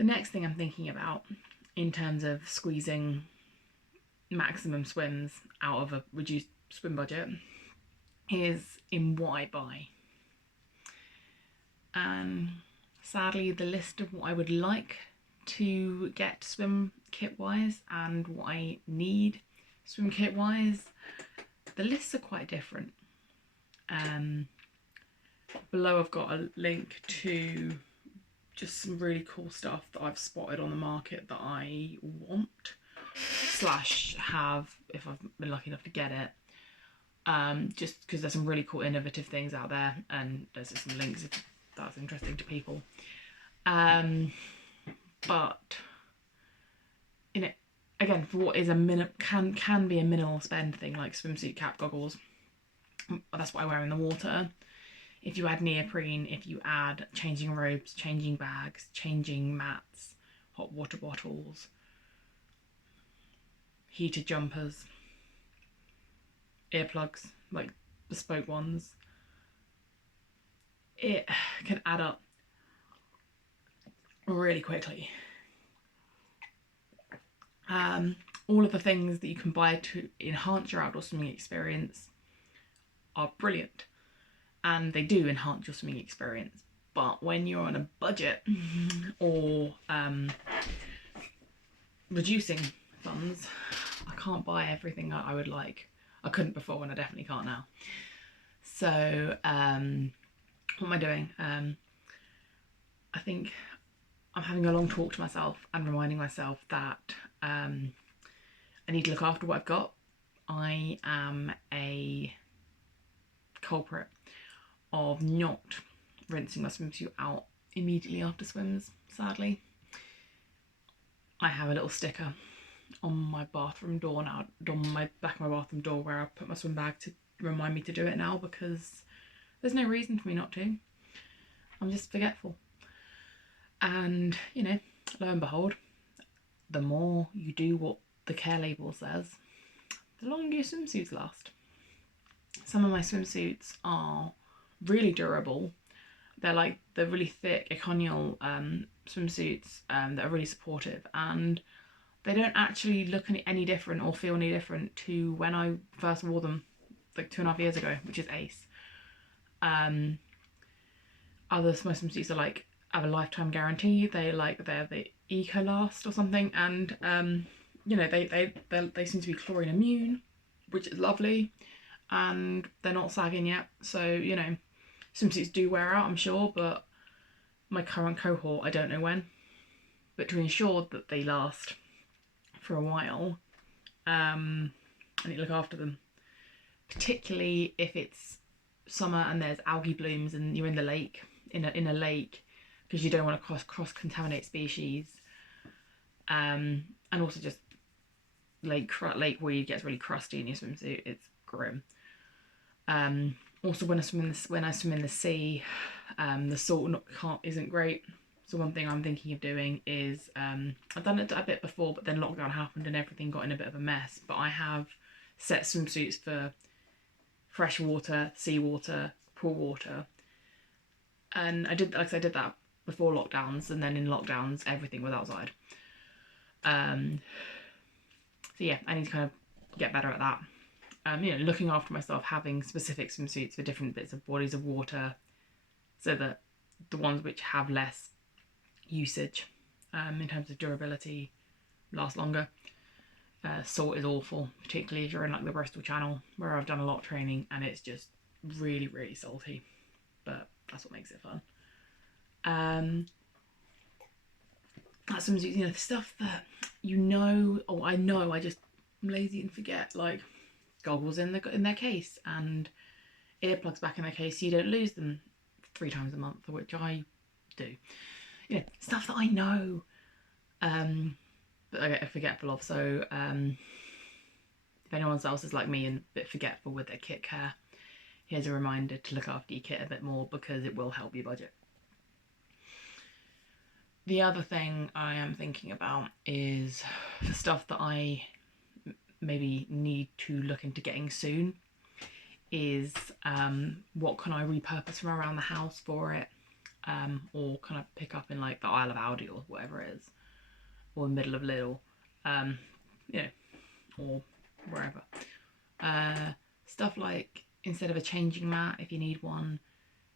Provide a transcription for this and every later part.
The next thing I'm thinking about in terms of squeezing maximum swims out of a reduced swim budget is in what I buy. Sadly, the list of what I would like to get swim kit wise and what I need swim kit wise, the lists are quite different. Below I've got a link to just some really cool stuff that I've spotted on the market that I want / have if I've been lucky enough to get it. Just because there's some really cool innovative things out there, and there's just some links if that's interesting to people. But you know, again, for what is a can be a minimal spend thing like swimsuit, cap, goggles, that's what I wear in the water. If you add neoprene, if you add changing robes, changing bags, changing mats, hot water bottles, heated jumpers, earplugs, like bespoke ones, it can add up really quickly. All of the things that you can buy to enhance your outdoor swimming experience are brilliant, and they do enhance your swimming experience. But when you're on a budget or reducing funds, I can't buy everything I would like. I couldn't before, and I definitely can't now. So what am I doing? I think I'm having a long talk to myself and reminding myself that I need to look after what I've got. I am a culprit of not rinsing my swimsuit out immediately after swims, sadly. I have a little sticker on my bathroom door now, on my back of my bathroom door, where I put my swim bag to remind me to do it now, because there's no reason for me not to. I'm just forgetful. And, you know, lo and behold, the more you do what the care label says, the longer your swimsuits last. Some of my swimsuits are really durable. They're really thick Econyl swimsuits that are really supportive, and they don't actually look any different or feel any different to when I first wore them like 2.5 years ago, which is ace. My swimsuits are have a lifetime guarantee. They're the Ecolast or something, and you know, they seem to be chlorine immune, which is lovely, and they're not sagging yet. So, you know, swimsuits do wear out, I'm sure, but my current cohort, I don't know when. But to ensure that they last for a while, I need to look after them, particularly if it's summer and there's algae blooms and you're in the lake, in a lake, because you don't want to cross contaminate species, and also just lake weed gets really crusty in your swimsuit. It's grim. Also, when I swim in the sea, the salt isn't great. So one thing I'm thinking of doing is, I've done it a bit before, but then lockdown happened and everything got in a bit of a mess. But I have set swimsuits for fresh water, seawater, pool water, and I did that before lockdowns, and then in lockdowns everything was outside. So yeah, I need to kind of get better at that. You know, looking after myself, having specific swimsuits for different bodies of water, so that the ones which have less usage in terms of durability last longer. Salt is awful, particularly if you're in the Bristol Channel, where I've done a lot of training, and it's just really, really salty, but that's what makes it fun. That's some, you know, stuff that I just I'm lazy and forget, like goggles in their case and earplugs back in their case so you don't lose them 3 times a month, which I do. You know, stuff that I know, but I get forgetful of. So if anyone else is like me and a bit forgetful with their kit care, here's a reminder to look after your kit a bit more, because it will help your budget. The other thing I am thinking about is the stuff that I maybe need to look into getting soon is what can I repurpose from around the house for it. or kind of pick up in like the Isle of Aldi or whatever it is, or the middle of Lidl, you know, or wherever. Stuff like, instead of a changing mat, if you need one,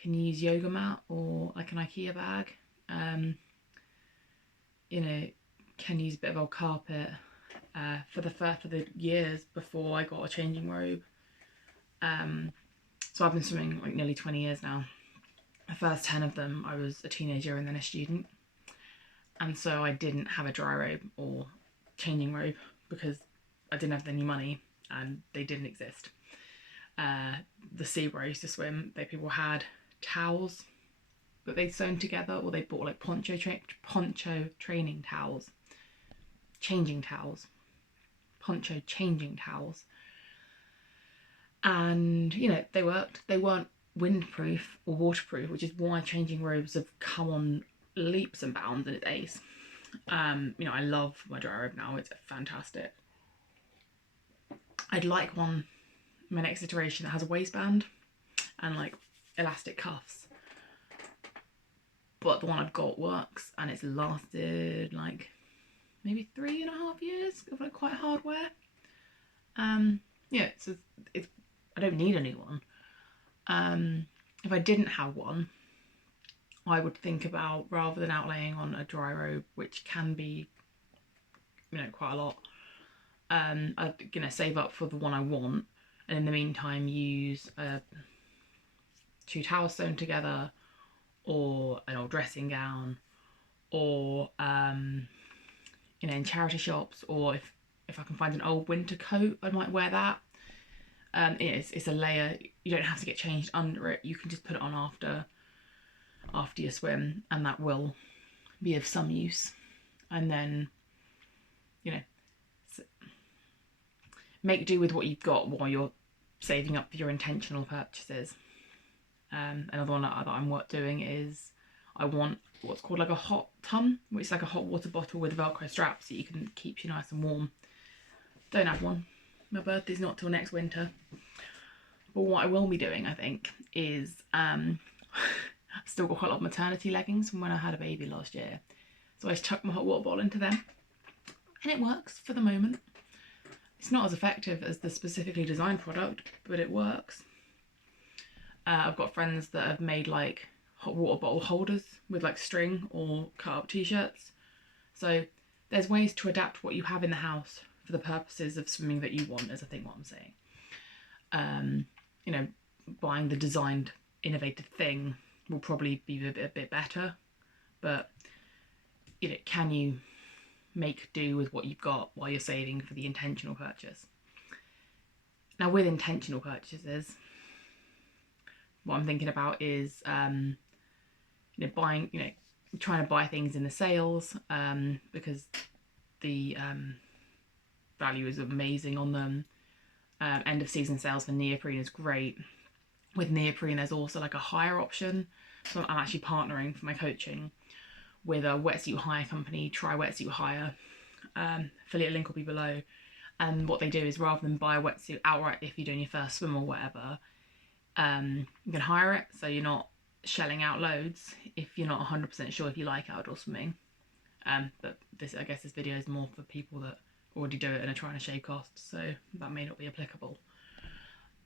can you use yoga mat or like an IKEA bag? You know, can use a bit of old carpet. For the years before I got a changing robe. So I've been swimming like nearly 20 years now. The first 10 of them I was a teenager and then a student, and so I didn't have a dry robe or changing robe because I didn't have any money and they didn't exist. The sea where I used to swim, people had towels that they'd sewn together, or they bought like poncho training towels, changing towels, poncho changing towels, and you know, they worked. They weren't windproof or waterproof, which is why changing robes have come on leaps and bounds in its days. You know, I love my dry robe now. It's fantastic. I'd like one, my next iteration, that has a waistband and like elastic cuffs, but the one I've got works and it's lasted like maybe 3.5 years of like quite hard wear. Yeah, so it's I don't need a new one. If I didn't have one, I would think about, rather than outlaying on a dry robe, which can be, you know, quite a lot, I'd, you know, save up for the one I want, and in the meantime use 2 towels sewn together, or an old dressing gown, or you know, in charity shops, or if I can find an old winter coat, I might wear that. It's a layer. You don't have to get changed under it. You can just put it on after your swim, and that will be of some use. And then, you know, make do with what you've got while you're saving up for your intentional purchases. Another one that I'm doing is, I want what's called like a hot tun, which is like a hot water bottle with Velcro straps that you can keep you nice and warm. Don't have one. My birthday's not till next winter. But what I will be doing, I think, is I've still got quite a lot of maternity leggings from when I had a baby last year. So I just chucked my hot water bottle into them. And it works for the moment. It's not as effective as the specifically designed product, but it works. I've got friends that have made like hot water bottle holders with like string or cut up t-shirts. So there's ways to adapt what you have in the house for the purposes of swimming that you want, is I think what I'm saying. You know, buying the designed, innovative thing will probably be a bit better, but you know, can you make do with what you've got while you're saving for the intentional purchase? Now, with intentional purchases, what I'm thinking about is you know, buying, you know, trying to buy things in the sales, because the value is amazing on them. End of season sales for neoprene is great. With neoprene, there's also like a hire option. So I'm actually partnering for my coaching with a wetsuit hire company, Try Wetsuit Hire. Affiliate link will be below. And what they do is, rather than buy a wetsuit outright if you're doing your first swim or whatever, you can hire it, so you're not shelling out loads if you're not 100% sure if you like outdoor swimming. But this, I guess this video is more for people that already do it and are trying to shave costs, so that may not be applicable.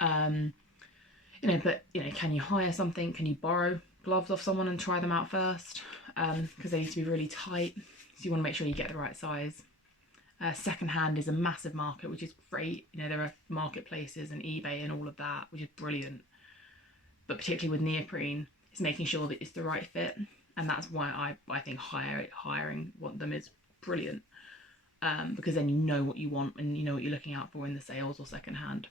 You know, but you know, can you hire something? Can you borrow gloves off someone and try them out first? Because they need to be really tight, so you want to make sure you get the right size. Secondhand is a massive market, which is great. You know, there are marketplaces and eBay and all of that, which is brilliant. But particularly with neoprene, it's making sure that it's the right fit, and that's why I think hiring them is brilliant. Because then you know what you want and you know what you're looking out for in the sales or secondhand.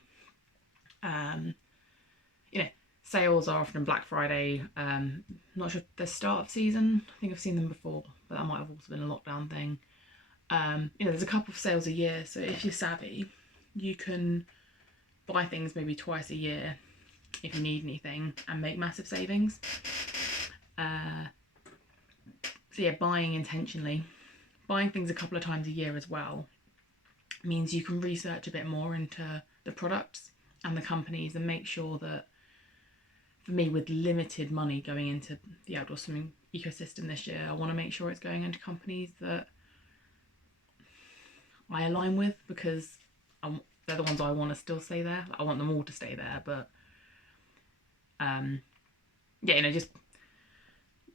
You know, sales are often Black Friday. Not sure if they're start of season. I think I've seen them before, but that might have also been a lockdown thing. You know, there's a couple of sales a year, so if you're savvy, you can buy things maybe twice a year if you need anything and make massive savings. So yeah, buying intentionally. Buying things a couple of times a year as well means you can research a bit more into the products and the companies and make sure that for me, with limited money going into the outdoor swimming ecosystem this year, I want to make sure it's going into companies that I align with, because they're the ones I want to still stay there. I want them all to stay there, but yeah, you know, just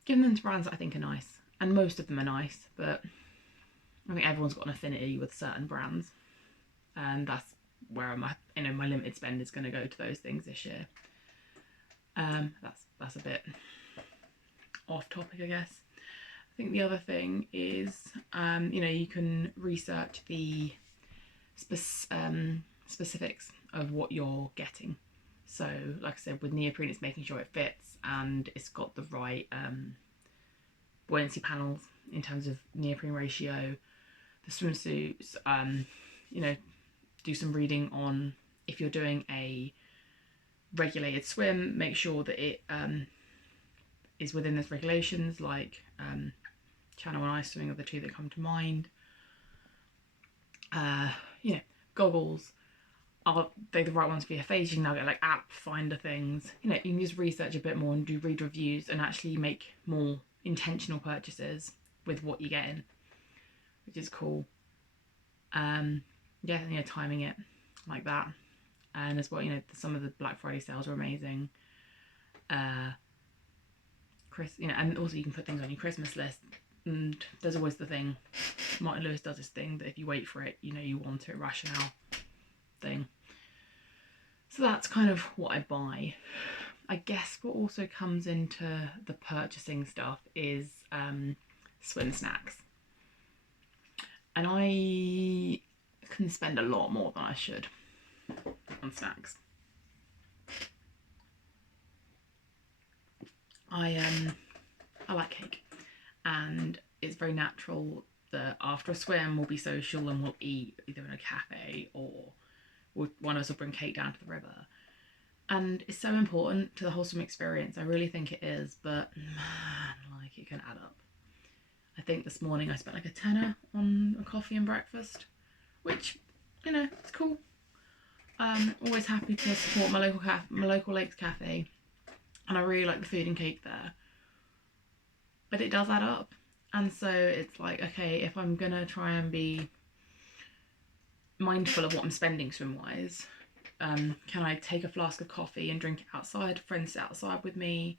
giving them to brands that I think are nice, and most of them are nice, but I think everyone's got an affinity with certain brands, and that's where my limited spend is going to go to those things this year. That's a bit off topic, I guess. I think the other thing is, you know, you can research the specifics of what you're getting. So, like I said, with neoprene, it's making sure it fits and it's got the right buoyancy panels in terms of neoprene ratio. The swimsuits, you know, do some reading on if you're doing a regulated swim, make sure that it is within those regulations, like channel and ice swimming are the two that come to mind. You know, goggles, are they the right ones for your face? You can now get like app finder things. You know, you can just research a bit more and read reviews and actually make more intentional purchases with what you're getting, which is cool. Yeah, you know, timing it like that. And as well, you know, some of the Black Friday sales are amazing. You know, and also you can put things on your Christmas list. And there's always the thing, Martin Lewis does this thing that if you wait for it, you know, you want it, rationale thing. So that's kind of what I buy. I guess what also comes into the purchasing stuff is swim snacks. And I can spend a lot more than I should on snacks. I like cake, and it's very natural that after a swim we'll be social and we'll eat either in a cafe or one of us will bring cake down to the river. And it's so important to the wholesome experience. I really think it is, but man, like, it can add up. I think this morning I spent like a tenner on a coffee and breakfast, which, you know, it's cool. Always happy to support my local Lakes Cafe, and I really like the food and cake there. But it does add up, and so it's like, okay, if I'm gonna try and be mindful of what I'm spending swim-wise, can I take a flask of coffee and drink it outside, friends sit outside with me,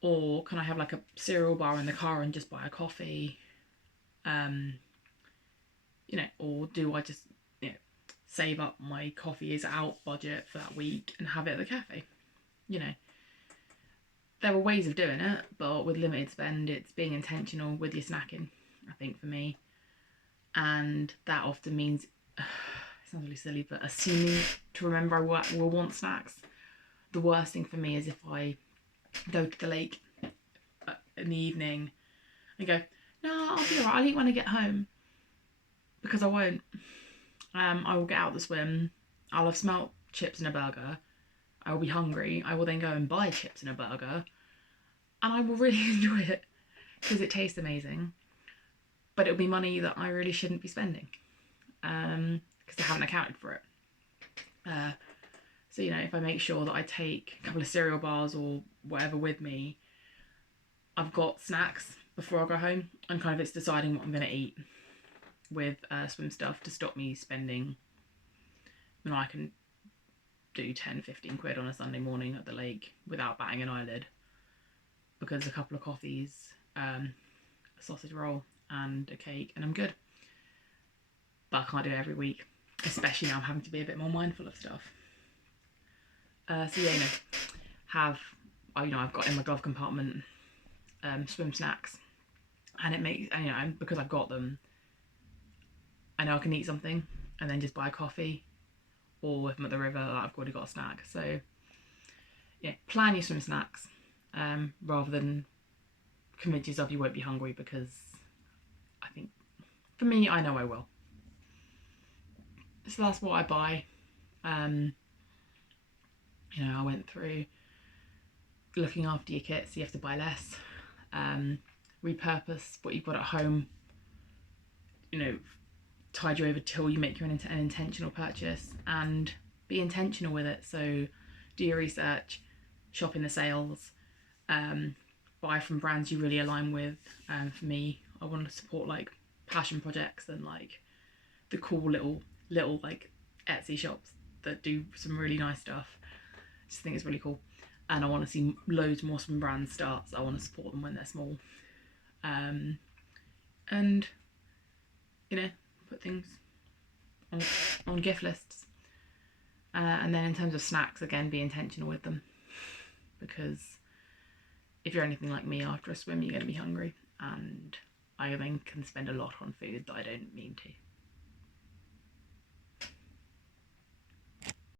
or can I have like a cereal bar in the car and just buy a coffee? You know, or do I just, you know, save up my coffee is out budget for that week and have it at the cafe? You know, there are ways of doing it, but with limited spend, it's being intentional with your snacking, I think, for me. And that often means, it sounds really silly, but assuming to remember I will want snacks. The worst thing for me is if I go to the lake in the evening and go, no, I'll be alright, I'll eat when I get home. Because I won't. I will get out the swim, I'll have smelt chips and a burger, I will be hungry, I will then go and buy chips and a burger, and I will really enjoy it because it tastes amazing. But it'll be money that I really shouldn't be spending because I haven't accounted for it. So, you know, if I make sure that I take a couple of cereal bars or whatever with me, I've got snacks before I go home, and kind of it's deciding what I'm going to eat with swim stuff to stop me spending. You know, I can do 10-15 quid on a Sunday morning at the lake without batting an eyelid, because a couple of coffees, a sausage roll and a cake, and I'm good. But I can't do it every week, especially now I'm having to be a bit more mindful of stuff. So yeah, you know, I've got in my glove compartment swim snacks, and it makes, you know, because I've got them, I know I can eat something and then just buy a coffee, or if I'm at the river, I've already got a snack. So yeah, plan your swim snacks rather than convince yourself you won't be hungry, because I think, for me, I know I will. So that's what I buy. You know, I went through looking after your kits, so you have to buy less. Repurpose what you've got at home, you know, tide you over till you make an intentional purchase, and be intentional with it. So do your research, shop in the sales, buy from brands you really align with. For me, I want to support like passion projects and like the cool little like Etsy shops that do some really nice stuff. I just think it's really cool, and I want to see loads more some brands start, so I want to support them when they're small. And you know, put things on gift lists. And then in terms of snacks, again, be intentional with them, because if you're anything like me, after a swim you're going to be hungry, and I then can spend a lot on food that I don't mean to.